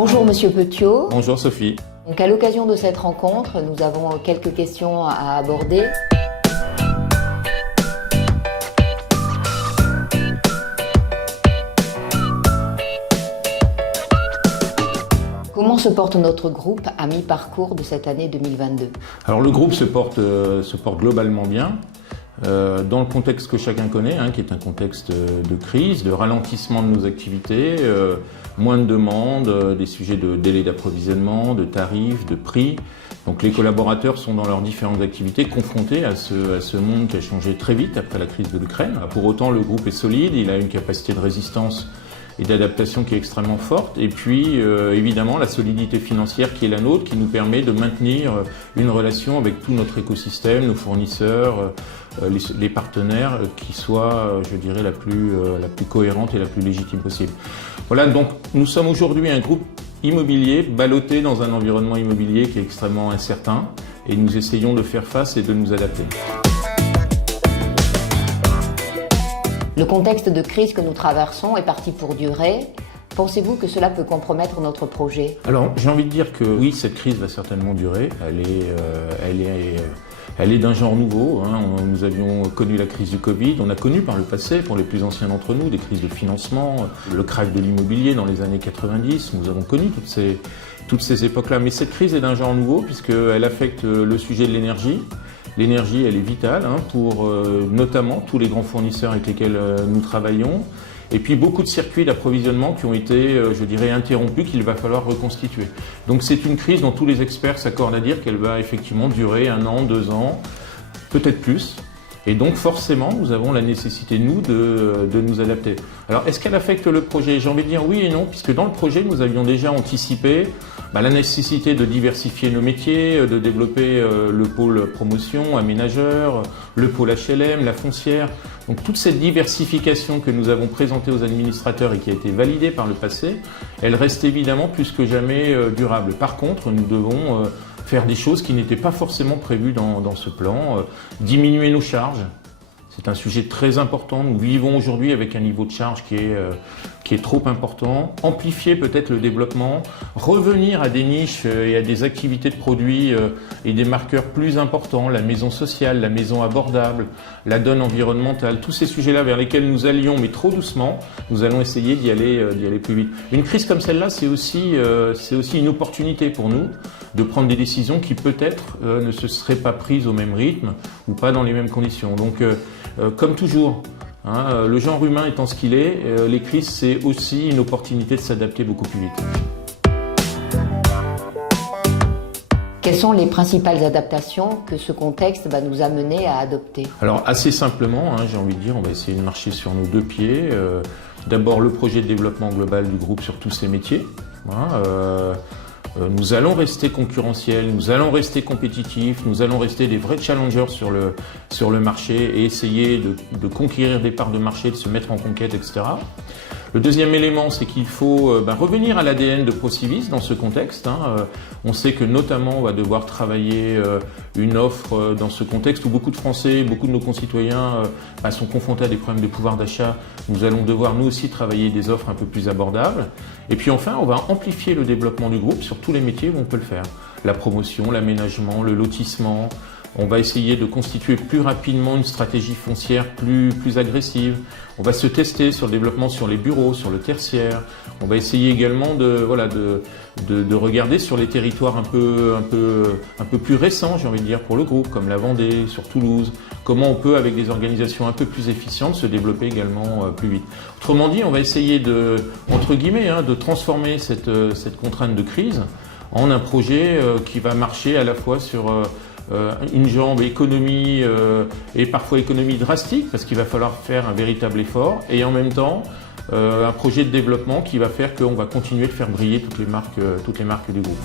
Bonjour Monsieur Petiot. Bonjour Sophie. Donc à l'occasion de cette rencontre, nous avons quelques questions à aborder. Comment se porte notre groupe à mi-parcours de cette année 2022? Alors le groupe se porte globalement bien, dans le contexte que chacun connaît, qui est un contexte de crise, de ralentissement de nos activités, moins de demandes, des sujets de délai d'approvisionnement, de tarifs, de prix. Donc les collaborateurs sont dans leurs différentes activités confrontés à ce monde qui a changé très vite après la crise de l'Ukraine. Pour autant, le groupe est solide, il a une capacité de résistance et d'adaptation qui est extrêmement forte, et puis évidemment la solidité financière qui est la nôtre, qui nous permet de maintenir une relation avec tout notre écosystème, nos fournisseurs, les partenaires, qui soit, je dirais, la plus cohérente et la plus légitime possible. Voilà, donc nous sommes aujourd'hui un groupe immobilier ballotté dans un environnement immobilier qui est extrêmement incertain, et nous essayons de faire face et de nous adapter. Le contexte de crise que nous traversons est parti pour durer. Pensez-vous que cela peut compromettre notre projet? Alors, j'ai envie de dire que oui, cette crise va certainement durer. Elle est d'un genre nouveau. Nous avions connu la crise du Covid. On a connu par le passé, pour les plus anciens d'entre nous, des crises de financement, le krach de l'immobilier dans les années 90. Nous avons connu toutes ces époques-là. Mais cette crise est d'un genre nouveau puisqu'elle affecte le sujet de l'énergie. L'énergie, elle est vitale pour notamment tous les grands fournisseurs avec lesquels nous travaillons. Et puis beaucoup de circuits d'approvisionnement qui ont été, je dirais, interrompus, qu'il va falloir reconstituer. Donc c'est une crise dont tous les experts s'accordent à dire qu'elle va effectivement durer 1 an, 2 ans, peut-être plus. Et donc forcément, nous avons la nécessité, nous, de nous adapter. Alors, est-ce qu'elle affecte le projet? J'ai envie de dire oui et non, puisque dans le projet, nous avions déjà anticipé la nécessité de diversifier nos métiers, de développer le pôle promotion, aménageur, le pôle HLM, la foncière. Donc toute cette diversification que nous avons présentée aux administrateurs et qui a été validée par le passé, elle reste évidemment plus que jamais durable. Par contre, nous devons faire des choses qui n'étaient pas forcément prévues dans ce plan, diminuer nos charges. C'est un sujet très important. Nous vivons aujourd'hui avec un niveau de charge qui est trop important. Amplifier peut-être le développement, revenir à des niches et à des activités de produits et des marqueurs plus importants, la maison sociale, la maison abordable, la donne environnementale, tous ces sujets-là vers lesquels nous allions, mais trop doucement, nous allons essayer d'y aller plus vite. Une crise comme celle-là, c'est aussi une opportunité pour nous de prendre des décisions qui peut-être ne se seraient pas prises au même rythme ou pas dans les mêmes conditions. Donc, comme toujours, le genre humain étant ce qu'il est, les crises, c'est aussi une opportunité de s'adapter beaucoup plus vite. Quelles sont les principales adaptations que ce contexte va nous amener à adopter? Alors, assez simplement, j'ai envie de dire, on va essayer de marcher sur nos 2 pieds. D'abord, le projet de développement global du groupe sur tous ses métiers. Nous allons rester concurrentiels, nous allons rester compétitifs, nous allons rester des vrais challengers sur le marché et essayer de conquérir des parts de marché, de se mettre en conquête, etc. Le deuxième élément, c'est qu'il faut revenir à l'ADN de Procivis dans ce contexte. On sait que notamment on va devoir travailler une offre dans ce contexte où beaucoup de Français, beaucoup de nos concitoyens sont confrontés à des problèmes de pouvoir d'achat. Nous allons devoir nous aussi travailler des offres un peu plus abordables. Et puis enfin, on va amplifier le développement du groupe sur tous les métiers où on peut le faire. La promotion, l'aménagement, le lotissement. On va essayer de constituer plus rapidement une stratégie foncière plus agressive. On va se tester sur le développement sur les bureaux, sur le tertiaire. On va essayer également de regarder sur les territoires un peu plus récents, j'ai envie de dire, pour le groupe, comme la Vendée, sur Toulouse. Comment on peut, avec des organisations un peu plus efficientes, se développer également plus vite. Autrement dit, on va essayer de transformer cette contrainte de crise en un projet qui va marcher à la fois sur une jambe économie et parfois économie drastique parce qu'il va falloir faire un véritable effort et en même temps un projet de développement qui va faire qu'on va continuer de faire briller toutes les marques du groupe.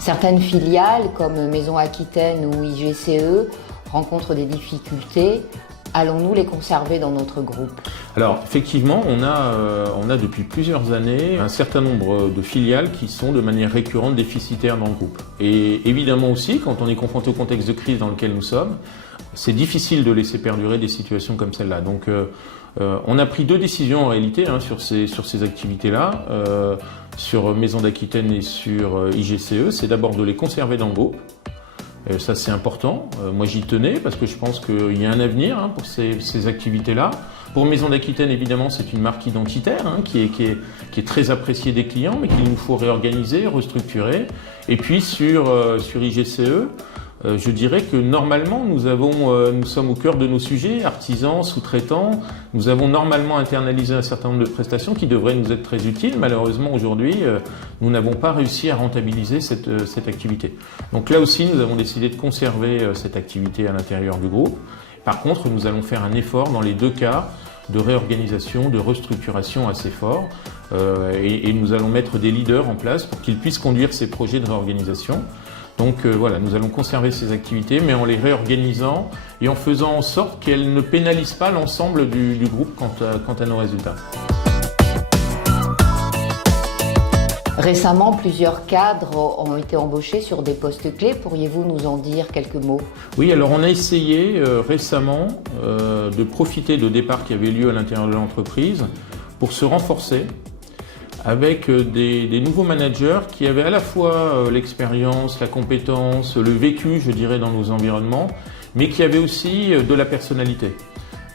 Certaines filiales comme Maison Aquitaine ou IGCE rencontrent des difficultés. Allons-nous les conserver dans notre groupe? Alors effectivement, on a depuis plusieurs années un certain nombre de filiales qui sont de manière récurrente déficitaires dans le groupe. Et évidemment aussi, quand on est confronté au contexte de crise dans lequel nous sommes, c'est difficile de laisser perdurer des situations comme celle-là. Donc on a pris 2 décisions en réalité sur ces activités-là, sur Maison d'Aquitaine et sur IGCE. C'est d'abord de les conserver dans le groupe. Ça c'est important. Moi j'y tenais parce que je pense qu'il y a un avenir pour ces activités-là. Pour Maison d'Aquitaine évidemment c'est une marque identitaire qui est très appréciée des clients mais qu'il nous faut réorganiser, restructurer. Et puis sur IGCE, je dirais que normalement nous sommes au cœur de nos sujets, artisans, sous-traitants. Nous avons normalement internalisé un certain nombre de prestations qui devraient nous être très utiles. Malheureusement aujourd'hui, nous n'avons pas réussi à rentabiliser cette activité. Donc là aussi, nous avons décidé de conserver cette activité à l'intérieur du groupe. Par contre, nous allons faire un effort dans les 2 cas de réorganisation, de restructuration assez fort. Et nous allons mettre des leaders en place pour qu'ils puissent conduire ces projets de réorganisation. Donc voilà, nous allons conserver ces activités, mais en les réorganisant et en faisant en sorte qu'elles ne pénalisent pas l'ensemble du groupe quant à nos résultats. Récemment, plusieurs cadres ont été embauchés sur des postes clés. Pourriez-vous nous en dire quelques mots? Oui, alors on a essayé récemment de profiter de départs qui avaient lieu à l'intérieur de l'entreprise pour se renforcer avec des nouveaux managers qui avaient à la fois l'expérience, la compétence, le vécu, je dirais, dans nos environnements, mais qui avaient aussi de la personnalité.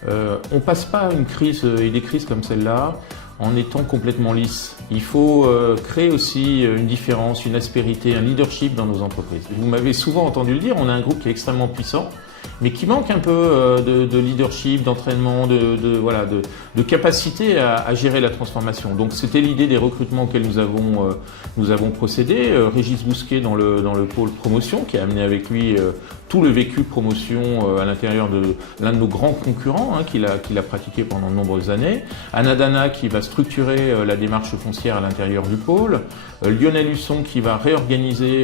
On ne passe pas une crise et des crises comme celle-là en étant complètement lisse. Il faut créer aussi une différence, une aspérité, un leadership dans nos entreprises. Vous m'avez souvent entendu le dire, on a un groupe qui est extrêmement puissant, mais qui manque un peu de leadership, d'entraînement, de capacité à gérer la transformation. Donc c'était l'idée des recrutements auxquels nous avons procédé. Régis Bousquet dans le pôle promotion, qui a amené avec lui tout le vécu promotion à l'intérieur de l'un de nos grands concurrents, qu'il a pratiqué pendant de nombreuses années. Anna Dana qui va structurer la démarche foncière à l'intérieur du pôle. Lionel Husson qui va réorganiser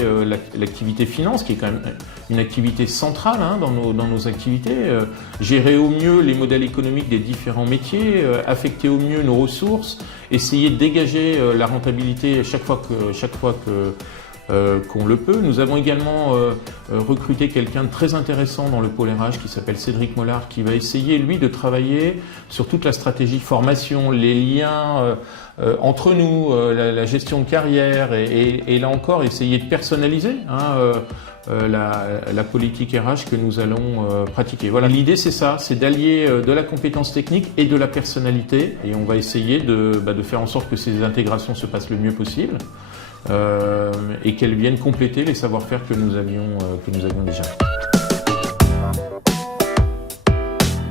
l'activité finance, qui est quand même une activité centrale dans nos activités, gérer au mieux les modèles économiques des différents métiers, affecter au mieux nos ressources, essayer de dégager la rentabilité chaque fois qu'on le peut. Nous avons également recruté quelqu'un de très intéressant dans le pôle RH qui s'appelle Cédric Mollard, qui va essayer, lui, de travailler sur toute la stratégie formation, les liens entre nous, la gestion de carrière et là encore, essayer de personnaliser la politique RH que nous allons pratiquer. Voilà, l'idée c'est ça, c'est d'allier de la compétence technique et de la personnalité, et on va essayer de faire en sorte que ces intégrations se passent le mieux possible. Et qu'elles viennent compléter les savoir-faire que nous avions déjà.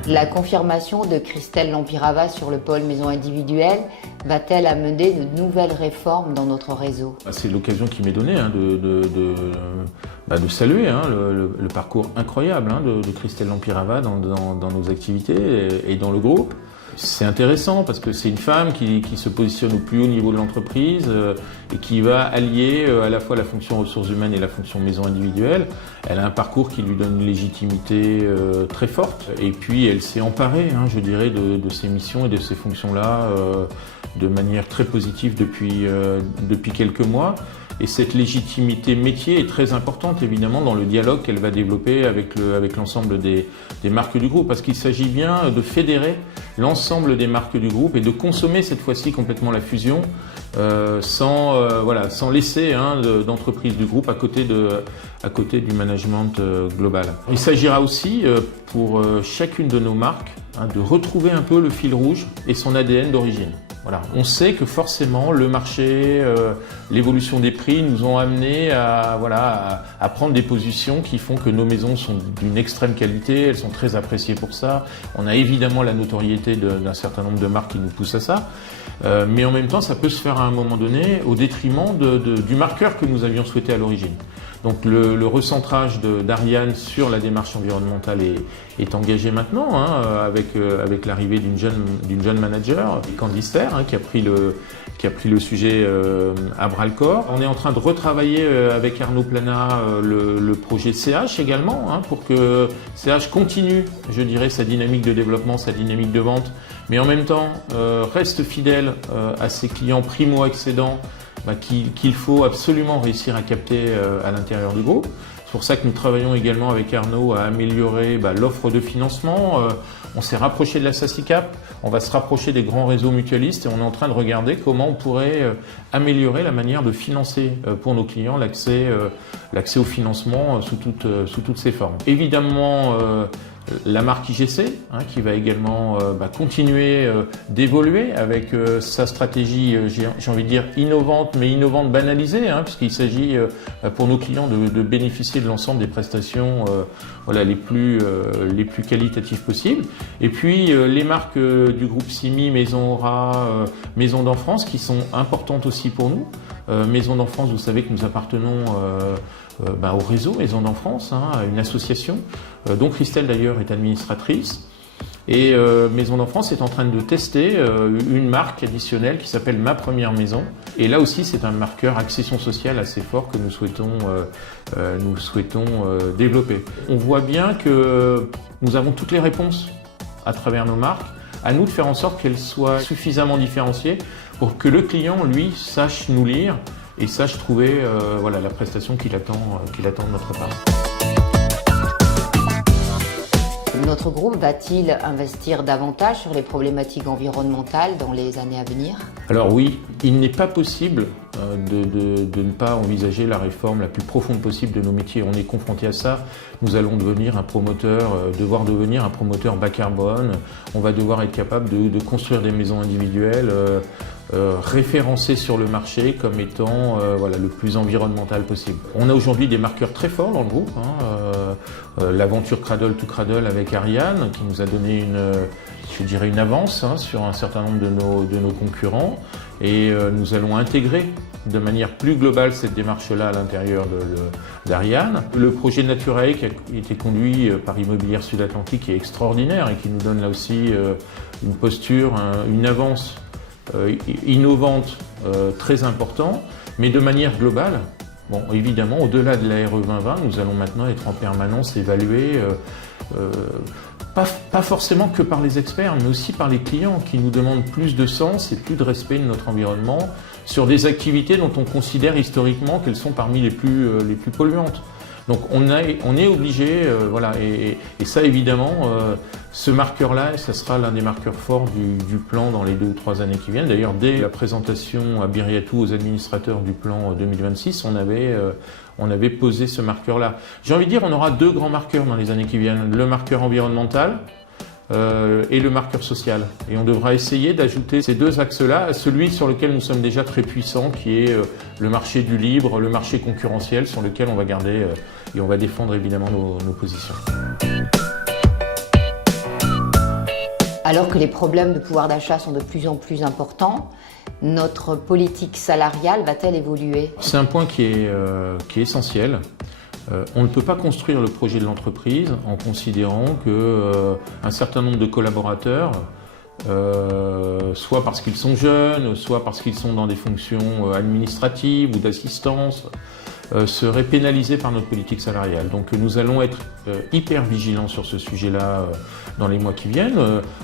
La confirmation de Christelle Lampirava sur le pôle maison individuelle va-t-elle amener de nouvelles réformes dans notre réseau? C'est l'occasion qui m'est donnée de saluer le parcours incroyable de Christelle Lampirava dans nos activités et dans le groupe. C'est intéressant parce que c'est une femme qui se positionne au plus haut niveau de l'entreprise et qui va allier à la fois la fonction ressources humaines et la fonction maison individuelle. Elle a un parcours qui lui donne une légitimité très forte et puis elle s'est emparée, je dirais, de ces missions et de ces fonctions-là de manière très positive depuis quelques mois. Et cette légitimité métier est très importante évidemment dans le dialogue qu'elle va développer avec l'ensemble des marques du groupe, parce qu'il s'agit bien de fédérer l'ensemble des marques du groupe et de consommer cette fois-ci complètement la fusion sans laisser d'entreprises du groupe à côté du management global. Il s'agira aussi pour chacune de nos marques de retrouver un peu le fil rouge et son ADN d'origine. Voilà. On sait que forcément le marché, l'évolution des prix nous ont amené à prendre des positions qui font que nos maisons sont d'une extrême qualité, elles sont très appréciées pour ça. On a évidemment la notoriété d'un certain nombre de marques qui nous poussent à ça, mais en même temps ça peut se faire à un moment donné au détriment du marqueur que nous avions souhaité à l'origine. Donc le recentrage d'Ariane sur la démarche environnementale est engagé maintenant avec l'arrivée d'une jeune manager, Candice Fer, qui a pris le sujet à bras-le-corps. On est en train de retravailler avec Arnaud Plana le projet CH également, pour que CH continue, je dirais, sa dynamique de développement, sa dynamique de vente, mais en même temps reste fidèle à ses clients primo-accédants qu'il faut absolument réussir à capter à l'intérieur du groupe. C'est pour ça que nous travaillons également avec Arnaud à améliorer l'offre de financement. On s'est rapproché de la SACICAP, on va se rapprocher des grands réseaux mutualistes et on est en train de regarder comment on pourrait améliorer la manière de financer pour nos clients l'accès au financement sous toutes ses formes. Évidemment, la marque IGC, qui va également continuer d'évoluer avec sa stratégie, j'ai envie de dire innovante, mais innovante banalisée, puisqu'il s'agit pour nos clients de bénéficier de l'ensemble des prestations les plus qualitatives possibles. Et puis les marques du groupe Simi, Maison Aura, Maison d'Enfance, qui sont importantes aussi pour nous. Maison d'Enfance, vous savez que nous appartenons au réseau Maison d'Enfance, à une association dont Christelle d'ailleurs est administratrice. Et Maison d'Enfance est en train de tester une marque additionnelle qui s'appelle Ma Première Maison. Et là aussi, c'est un marqueur accession sociale assez fort que nous souhaitons développer. On voit bien que nous avons toutes les réponses à travers nos marques. À nous de faire en sorte qu'elles soient suffisamment différenciées pour que le client, lui, sache nous lire et sache trouver la prestation qu'il attend de notre part. Notre groupe va-t-il investir davantage sur les problématiques environnementales dans les années à venir? Alors oui, il n'est pas possible de ne pas envisager la réforme la plus profonde possible de nos métiers. On est confronté à ça. Nous allons devoir devenir un promoteur bas carbone. On va devoir être capable de construire des maisons individuelles référencées sur le marché comme étant le plus environnemental possible. On a aujourd'hui des marqueurs très forts dans le groupe. L'aventure Cradle to Cradle avec Ariane qui nous a donné une avance sur un certain nombre de nos concurrents. Et nous allons intégrer de manière plus globale cette démarche-là à l'intérieur d'Ariane. Le projet Naturae qui a été conduit par Immobilière Sud-Atlantique est extraordinaire et qui nous donne là aussi une posture, une avance innovante très importante, mais de manière globale. Bon, évidemment, au-delà de la RE 2020, nous allons maintenant être en permanence évalués, pas forcément que par les experts, mais aussi par les clients qui nous demandent plus de sens et plus de respect de notre environnement sur des activités dont on considère historiquement qu'elles sont parmi les plus polluantes. Donc on est obligé, et ça évidemment, ce marqueur-là, ça sera l'un des marqueurs forts du plan dans les 2 ou 3 années qui viennent. D'ailleurs, dès la présentation à Biriatou aux administrateurs du plan 2026, on avait posé ce marqueur-là. J'ai envie de dire, on aura 2 grands marqueurs dans les années qui viennent, le marqueur environnemental et le marqueur social. Et on devra essayer d'ajouter ces 2 axes-là à celui sur lequel nous sommes déjà très puissants, qui est le marché du libre, le marché concurrentiel, sur lequel on va garder et on va défendre évidemment nos positions. Alors que les problèmes de pouvoir d'achat sont de plus en plus importants, notre politique salariale va-t-elle évoluer? C'est un point qui est essentiel. On ne peut pas construire le projet de l'entreprise en considérant qu'un certain nombre de collaborateurs, soit parce qu'ils sont jeunes, soit parce qu'ils sont dans des fonctions administratives ou d'assistance, seraient pénalisés par notre politique salariale. Donc nous allons être hyper vigilants sur ce sujet-là dans les mois qui viennent.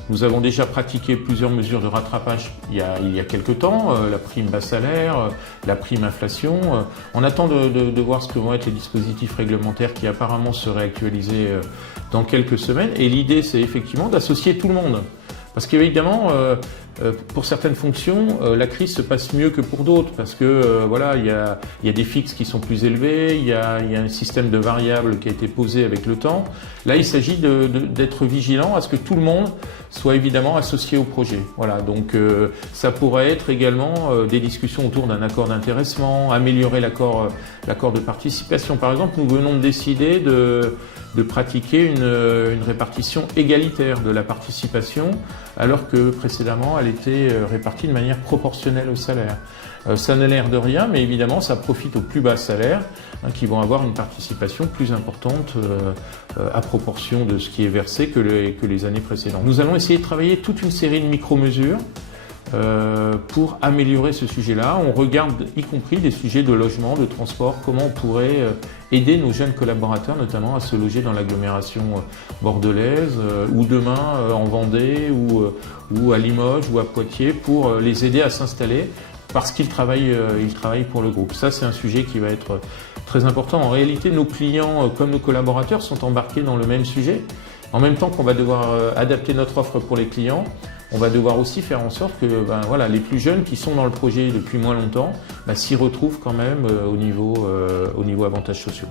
Nous avons déjà pratiqué plusieurs mesures de rattrapage il y a quelques temps, la prime bas salaire, la prime inflation. On attend de voir ce que vont être les dispositifs réglementaires qui apparemment seraient actualisés dans quelques semaines. Et l'idée, c'est effectivement d'associer tout le monde. Parce qu'évidemment, pour certaines fonctions, la crise se passe mieux que pour d'autres, parce que il y a des fixes qui sont plus élevés, il y a un système de variables qui a été posé avec le temps. Là, il s'agit d'être vigilant à ce que tout le monde soit évidemment associé au projet. Voilà, donc ça pourrait être également des discussions autour d'un accord d'intéressement, améliorer l'accord de participation. Par exemple, nous venons de décider de pratiquer une répartition égalitaire de la participation, alors que précédemment elle était répartie de manière proportionnelle au salaire. Ça n'a l'air de rien, mais évidemment ça profite aux plus bas salaires qui vont avoir une participation plus importante à proportion de ce qui est versé que les années précédentes. Nous allons essayer de travailler toute une série de micro-mesures pour améliorer ce sujet-là. On regarde y compris des sujets de logement, de transport, comment on pourrait aider nos jeunes collaborateurs notamment à se loger dans l'agglomération bordelaise ou demain en Vendée ou à Limoges ou à Poitiers pour les aider à s'installer parce qu'ils travaillent pour le groupe. Ça, c'est un sujet qui va être très important. En réalité, nos clients comme nos collaborateurs sont embarqués dans le même sujet. En même temps qu'on va devoir adapter notre offre pour les clients, on va devoir aussi faire en sorte que les plus jeunes qui sont dans le projet depuis moins longtemps s'y retrouvent quand même au niveau avantages sociaux.